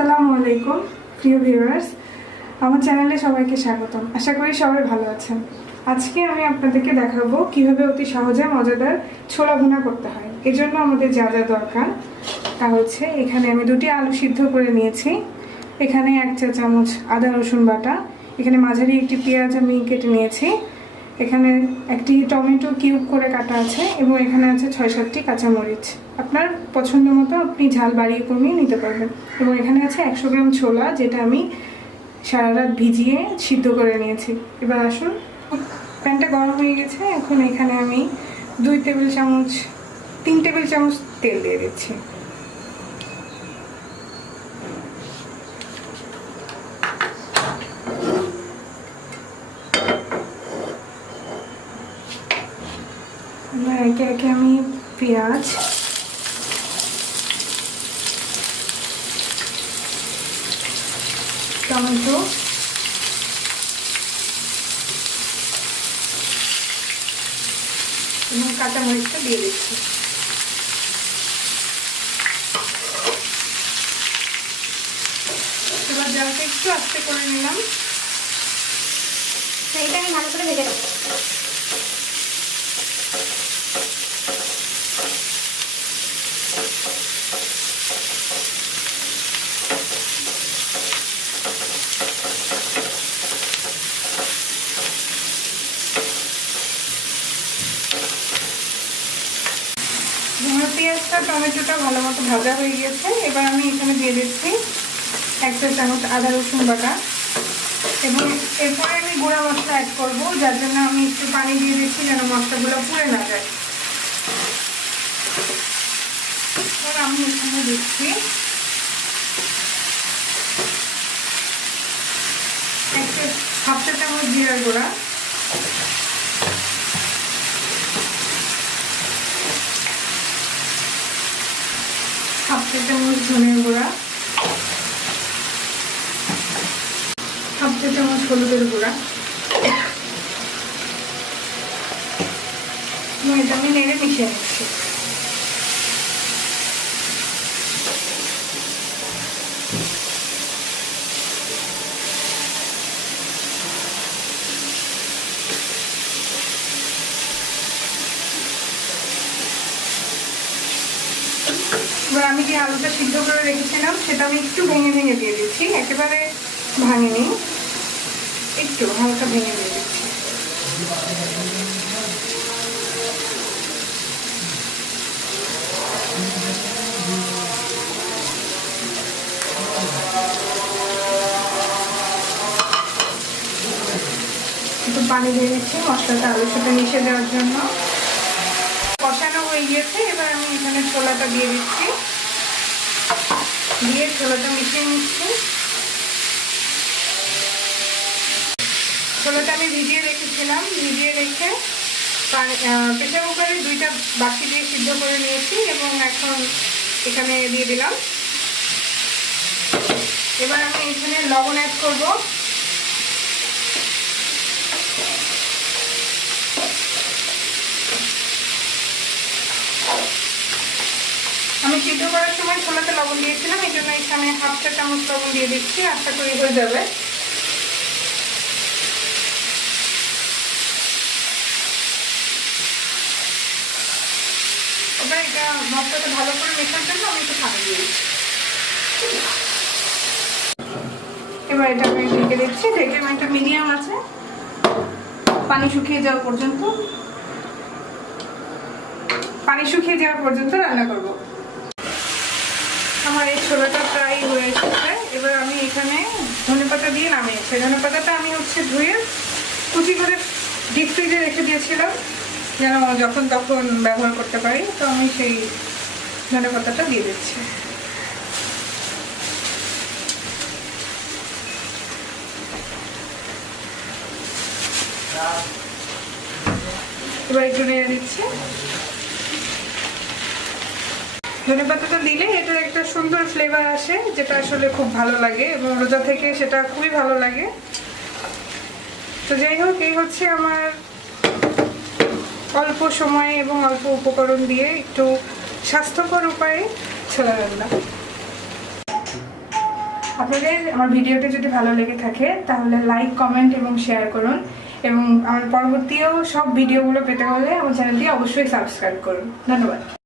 আসসালামু আলাইকুম প্রিয় ভিউয়ার্স, আমার চ্যানেলে সবাইকে স্বাগতম। আশা করি সবাই ভালো আছেন। আজকে আমি আপনাদেরকে দেখাবো কিভাবে অতি সহজে মজাদার ছোলা ভুনা করতে হয়। এজন্য আমাদের যা যা দরকার তা হচ্ছে, এখানে আমি 2টি আলু সিদ্ধ করে নিয়েছি, এখানে 1 চা চামচ আদা রসুন বাটা, এখানে মাঝারি একটি পেঁয়াজ আমি কেটে নিয়েছি, এখানে একটি টমেটো কিউব করে কাটা আছে এবং এখানে আছে 6-7টি কাঁচামরিচ। আপনার পছন্দ মতো আপনি ঝাল বাড়িয়ে কমিয়ে নিতে পারবেন। এবং এখানে আছে 100 গ্রাম ছোলা, যেটা আমি সারা রাত ভিজিয়ে সিদ্ধ করে নিয়েছি। এবার আসুন, প্যানটা গরম হয়ে গেছে। এখন এখানে আমি 3 টেবিল চামচ তেল দিয়ে দিচ্ছি। একে একে আমি পেঁয়াজ, টমেটো এবং কাঁচামরিচটা দিয়ে দিচ্ছি। এবার জালটা একটু আস্তে করে নিলাম। এটা আমি ভালো করে ভেজে দেবো। পেঁয়াজটা টমেটোটা ভালো মতো ভাজা হয়ে গেছে। এবার আমি এখানে দিয়ে দিচ্ছি 1 চা চামচ আদা রসুন বাটা এবং এরপরে আমি গুঁড়া মশলা অ্যাড করবো, যার জন্য আমি একটু পানি দিয়ে দিচ্ছি যেন মশলাগুলো পুড়ে না যায়। এবার আমি এখানে দিচ্ছি 1/2 চা চামচ জিরার গুঁড়া, 1/2 চা চামচ ধনের গুঁড়া, 1/2 চা চামচ হলুদের গুঁড়া এবং এটা আমি নেড়ে মিশিয়ে নিচ্ছি। এবার আমি যে আলুটা সিদ্ধ করে রেখেছিলাম সেটা আমি একটু ভেঙে ভেঙে দিয়ে দিচ্ছি, একেবারে ভাঙিনি, একটু হালকা ভেঙে দিয়ে দিচ্ছি। একটু পানি দিয়ে দিচ্ছি মশলাটা আলুর সাথে মিশে দেওয়ার জন্য। কষানো হয়ে গিয়েছে। এবার আমি এখানে ছোলাটা দিয়ে দিচ্ছি, দিয়ে ছোলাটা মিশিয়ে নিচ্ছি। ছোলাটা আমি ভিজিয়ে রেখেছিলাম, ভিজিয়ে রেখে প্রেসার কুকারে 2টা বাটি দিয়ে সিদ্ধ করে নিয়েছি এবং এখন এখানে দিয়ে দিলাম। এবার আমি এখানে লবণ অ্যাড করব। আমি সিদ্ধ করার সময় ছোলাতে লবণ দিয়েছিলাম, এই জন্য এখানে 1/2 চা চামচ লবণ দিয়ে দিচ্ছি। আশা করি হয়ে যাবে। এবার এটা মশলাটা ভালো করে মেশার জন্য আমি একটু পানি দিয়ে দিচ্ছি। এবার এটা আমি ঢেকে দিচ্ছি, ঢেকে আমি একটা মিডিয়াম আছে পানি শুকিয়ে যাওয়া পর্যন্ত রান্না করব। আমার এই ছোলাটা প্রায় হয়ে এসেছে। এবার আমি এখানে ধনেপাতা দিয়ে নামিয়েছি। ধনেপাতাটা আমি ধুয়ে কুচি করে ডিপ ফ্রিজে রেখে দিয়েছিলাম যেন যখন তখন ব্যবহার করতে পারি, তো আমি সেই ধনেপাতাটা দিয়ে দিচ্ছি। এবার একটু নেড়ে দিচ্ছি। ধনেপাতাটা দিলে এটা একটা সুন্দর ফ্লেভার আসে, যেটা আসলে খুব ভালো লাগে এবং রোজা থেকে সেটা খুবই ভালো লাগে। তো যাই হোক, এই হচ্ছে আমার অল্প সময়ে এবং অল্প উপকরণ দিয়ে একটু স্বাস্থ্যকর উপায়ে ছোলা রান্না। আপনাদের আমার ভিডিওটা যদি ভালো লেগে থাকে তাহলে লাইক, কমেন্ট এবং শেয়ার করুন, এবং আমার পরবর্তীও সব ভিডিওগুলো পেতে হলে আমার চ্যানেলটি অবশ্যই সাবস্ক্রাইব করুন। ধন্যবাদ।